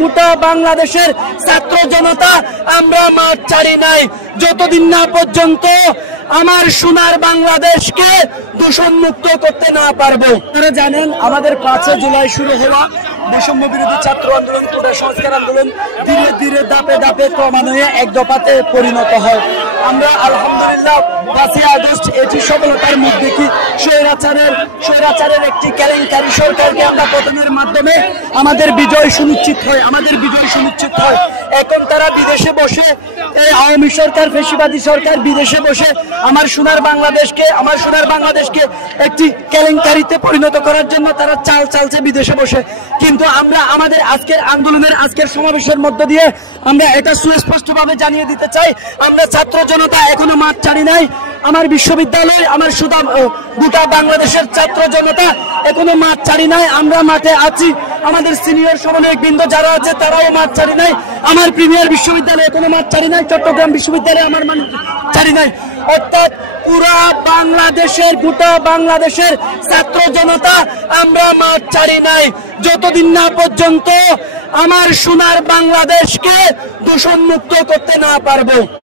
গোটা বাংলাদেশের ছাত্র জনতা আমরা মাঠ ছাড়ি নাই যতদিন না পর্যন্ত আমার সোনার বাংলাদেশকে দূষণ মুক্ত করতে না পারবো। আপনারা জানেন আমাদের 5 জুলাই শুরু হওয়া বৈষম্য বিরোধী ছাত্র আন্দোলন, কোটা সংস্কার আন্দোলন ধীরে ধীরে ধাপে ধাপে ক্রমান্বয়ে এক দফাতে পরিণত হয়। আমরা আলহামদুলিল্লাহ 5 আগস্ট এটি সফলতার মধ্যে কি স্বৈরাচারের একটি কেলেঙ্কারি সরকারকে আমরা পতনের মাধ্যমে আমাদের বিজয় সুনিশ্চিত হয়। এখন তারা বিদেশে বসে এই আওয়ামী সরকার, ফ্যাসিবাদী সরকার বিদেশে বসে আমার সোনার বাংলাদেশকে একটি কেলেঙ্কারিতে পরিণত করার জন্য তারা চাল চালছে বিদেশে বসে। কিন্তু আমরা আমাদের আজকের আন্দোলনের, আজকের সমাবেশের মধ্য দিয়ে আমরা এটা সুস্পষ্টভাবে জানিয়ে দিতে চাই, আমরা ছাত্র জনতা এখনো মাঠ ছাড়ি নাই। আমার বিশ্ববিদ্যালয়, আমার গোটা বাংলাদেশের ছাত্র জনতা এখনো মাঠ ছাড়ি নাই। আমরা মাঠে আছি, আমাদের সিনিয়র সমন্বয়ক বৃন্দ যারা আছে তারাও মাঠ ছাড়ি নাই। আমার প্রিমিয়ার বিশ্ববিদ্যালয় এখনো মাঠ ছাড়ি নাই, চট্টগ্রাম বিশ্ববিদ্যালয় আমার ছাড়ি নাই। অর্থাৎ পুরা বাংলাদেশের, গোটা বাংলাদেশের ছাত্র জনতা আমরা মাঠ ছাড়ি নাই যতদিন না পর্যন্ত আমার সোনার বাংলাদেশকে দূষণ মুক্ত করতে না পারবো।